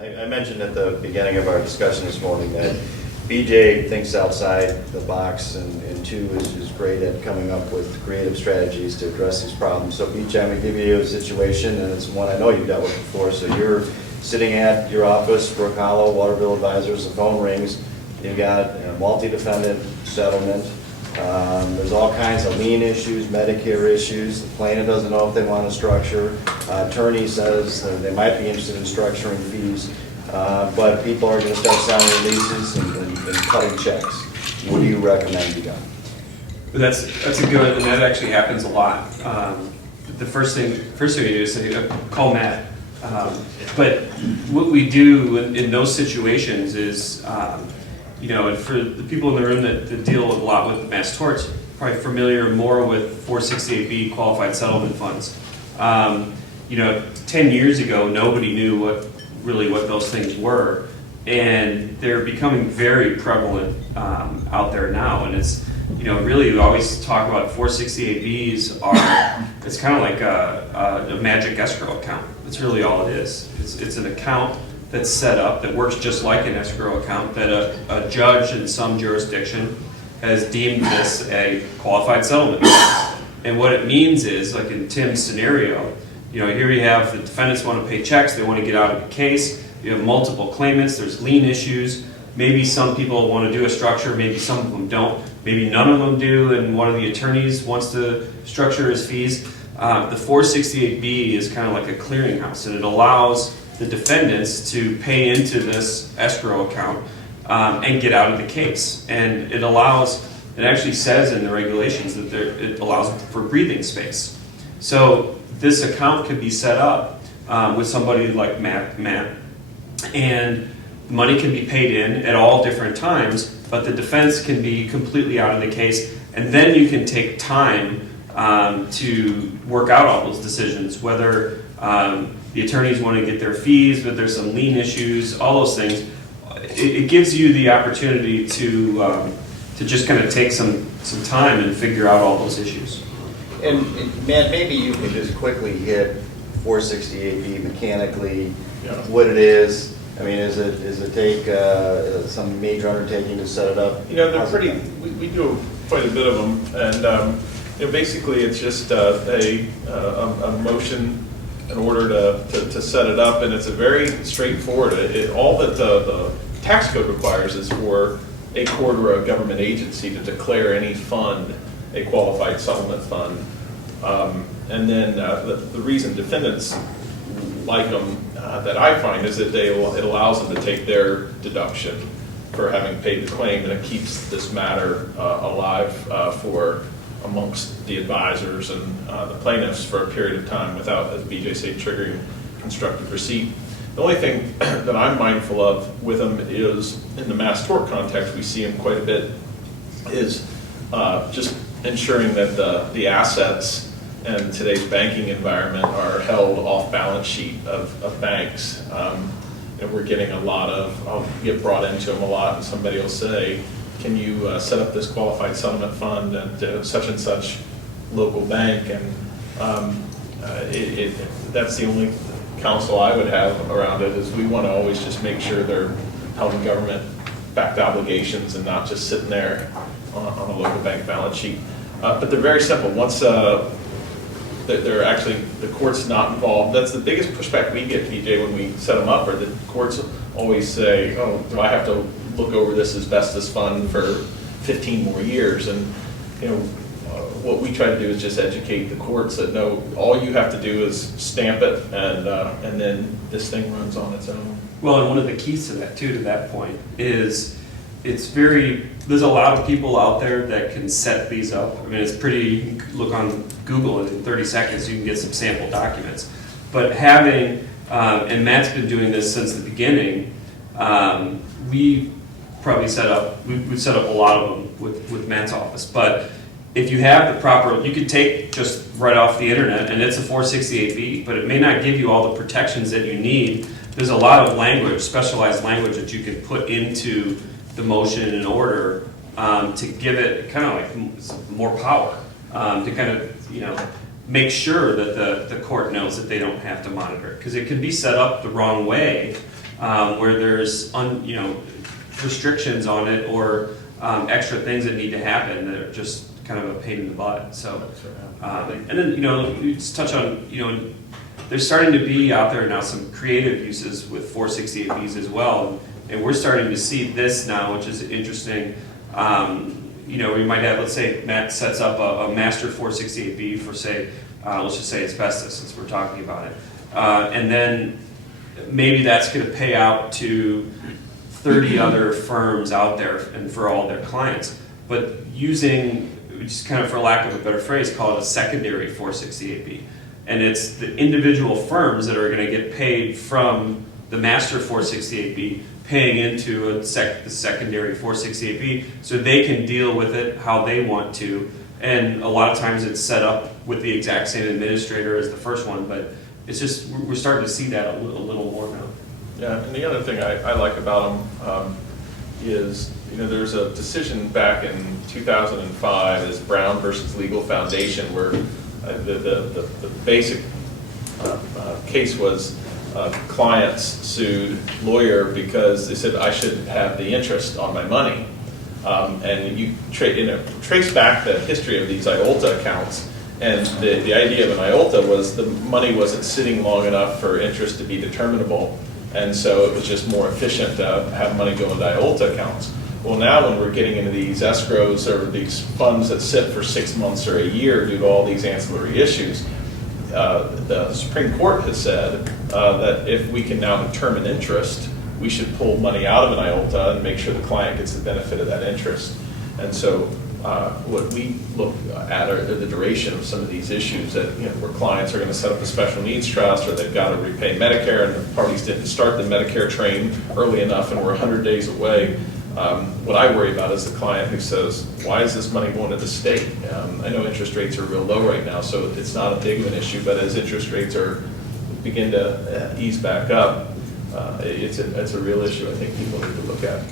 I mentioned at the beginning of our discussion this morning that BJ thinks outside the box and two is great at coming up with creative strategies to address these problems. So BJ, I'm going to give you a situation, and it's one I know you've dealt with before. So you're sitting at your office, Brook Hollow, Waterville Advisors, the phone rings, you've got a multi-defendant settlement. There's all kinds of lien issues, Medicare issues. The plaintiff doesn't know if they want to structure. Attorney says that they might be interested in structuring fees, but people are going to start signing releases and cutting checks. What do you recommend be done? That's a good, and that actually happens a lot. The first thing you do is say, call Matt. But what we do in those situations is, and for the people in the room that deal a lot with mass torts, probably familiar more with 468B qualified settlement funds. 10 years ago, nobody knew what those things were, and they're becoming very prevalent out there now. And it's, really we always talk about 468Bs it's kind of like a magic escrow account. That's really all it is. It's an account that's set up that works just like an escrow account that a judge in some jurisdiction has deemed this a qualified settlement. And what it means is, like in Tim's scenario, here you have the defendants want to pay checks, they want to get out of the case, you have multiple claimants, there's lien issues, maybe some people want to do a structure, maybe some of them don't, maybe none of them do, and one of the attorneys wants to structure his fees. The 468B is kind of like a clearinghouse, and it allows the defendants to pay into this escrow account and get out of the case. And it actually says in the regulations that it allows for breathing space. So this account can be set up with somebody like Matt, and money can be paid in at all different times, but the defense can be completely out of the case, and then you can take time to work out all those decisions, whether the attorneys want to get their fees, but there's some lien issues, all those things. It gives you the opportunity to just kind of take some time and figure out all those issues. And Matt, maybe you could just quickly hit 468B mechanically, what it is. I mean, is it take some major undertaking to set it up? They're pretty. We do quite a bit of them, and basically it's just a motion in order to set it up, and it's a very straightforward. All that the tax code requires is for a court or a government agency to declare any fund a qualified settlement fund, and then the reason defendants like them that I find is that it allows them to take their deduction for having paid the claim, and it keeps this matter alive for amongst the advisors and the plaintiffs for a period of time without, as BJ said, triggering constructive receipt. The only thing that I'm mindful of with them is, in the mass tort context, we see them quite a bit, is just ensuring that the assets in today's banking environment are held off balance sheet of banks. And we're getting a lot I'll get brought into them a lot, and somebody will say, can you set up this qualified settlement fund at such and such local bank? And that's the only counsel I would have around it, is we want to always just make sure they're held in government-backed obligations and not just sitting there on a local bank balance sheet. But they're very simple. Once they're actually, the court's not involved. That's the biggest pushback we get, PJ, when we set them up, or the courts always say, oh, do I have to look over this asbestos fund for 15 more years? And what we try to do is just educate the courts that no, all you have to do is stamp it, and then this thing runs on its own. Well, and one of the keys to that too, to that point, is there's a lot of people out there that can set these up. I mean, it's pretty, you can look on Google and in 30 seconds you can get some sample documents. But having, and Matt's been doing this since the beginning, we've set up a lot of them with Matt's office. But if you have the proper, you could take just right off the internet, and it's a 468B, but it may not give you all the protections that you need. There's a lot of language, specialized language, that you can put into the motion and order to give it kind of like more power, to kind of make sure that the court knows that they don't have to monitor it, because it can be set up the wrong way where there's restrictions on it or extra things that need to happen that are just kind of a pain in the butt. So, and then you just touch on there's starting to be out there now some creative uses with 468Bs as well, and we're starting to see this now, which is interesting. We might have, let's say Matt sets up a master 468B for, say, let's just say asbestos, since we're talking about it. And then maybe that's going to pay out to 30 other firms out there and for all their clients. But using, just kind of for lack of a better phrase, call it a secondary 468B. And it's the individual firms that are going to get paid from the master 468B paying into the secondary 468B so they can deal with it how they want to. And a lot of times it's set up with the exact same administrator as the first one, but it's just, we're starting to see that a little more now. Yeah, and the other thing I like about them is, there's a decision back in 2005 as Brown versus Legal Foundation where the basic case was clients sued lawyer because they said I should have the interest on my money. And you trace back the history of these IOLTA accounts, and the idea of an IOLTA was the money wasn't sitting long enough for interest to be determinable, and so it was just more efficient to have money go into IOLTA accounts. Well, now when we're getting into these escrows or these funds that sit for 6 months or a year due to all these ancillary issues, the Supreme Court has said that if we can now determine interest, we should pull money out of an IOLTA and make sure the client gets the benefit of that interest. And so what we look at are the duration of some of these issues that, where clients are going to set up a special needs trust or they've got to repay Medicare and the parties didn't start the Medicare train early enough and we're 100 days away. What I worry about is the client who says, why is this money going to the state? I know interest rates are real low right now, so it's not a big of an issue, but as interest rates begin to ease back up, it's a real issue I think people need to look at.